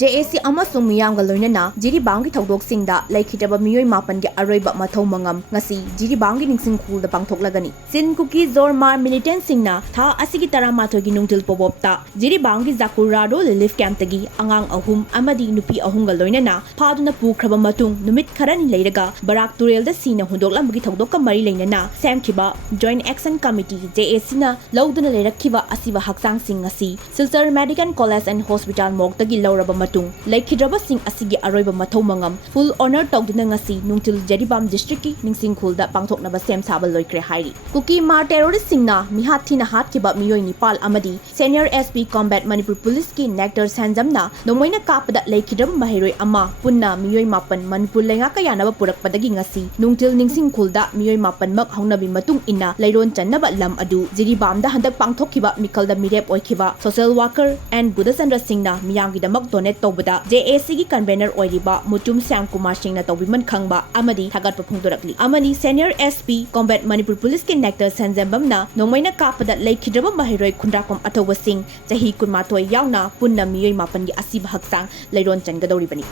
JAC amasung miyamga loinana Jiribam gi thokdoksingda Leikhidraba Meeoi mapan gi Aoriba Mathou Mangam Ngasi Jiribam Ningshing Khulda Pangthoklagani Sin kuki Zormar militant singna tha asigi taramathoi gi nungtil pobopta Jiribam gi Zakurado relief camp tagi angang ahum amadi nupi ahum ga loinana phaduna pukraba matung numit kharani leiraga barak turel da sina hundoklam gi thokdokka mari leinana semkhiba Joint Action Committee JAC na lawduna leirakhiba asiba haksang sing ngasi Silchar Medical College and Hospital mok tagi lawraba matung Leikhidraba sing asigi Aoriba Mathou Mangam full honor tawduna ngasi nungtil Jiribam district ki Ningshing Khulda pangthoknaba sem saba loikre hairi kuki mar terrorist singna mihathi na hat kiba Meeoi nipal amadi senior SP combat Manipur police ki nectar sanjamna nomoina kapada Leikhidraba mahiroi ama punna Meeoi mapan Manipur lenga kayanaba purakpadagi ngasi nungtil Ningshing Khulda Meeoi mapan mak haunabi matung inna leiron channaba lam adu Jiribam da handak pangthokkiba mikalda mirep oikiba social worker and Budasandra singna miyamgi damak donate tawbada JAC gi convener Aoriba Mutum Sam Kumar Singh na tawbiman khangba amadi thagat phungdorakli amani senior SP combat Manipur police ki nectar sanjambam na nomoina kapada Leikhidraba mahiroi khundrakom athoba sing chahi kunmatoi yauna punna Meeoi mapan gi asiba haksang leiron changadori bani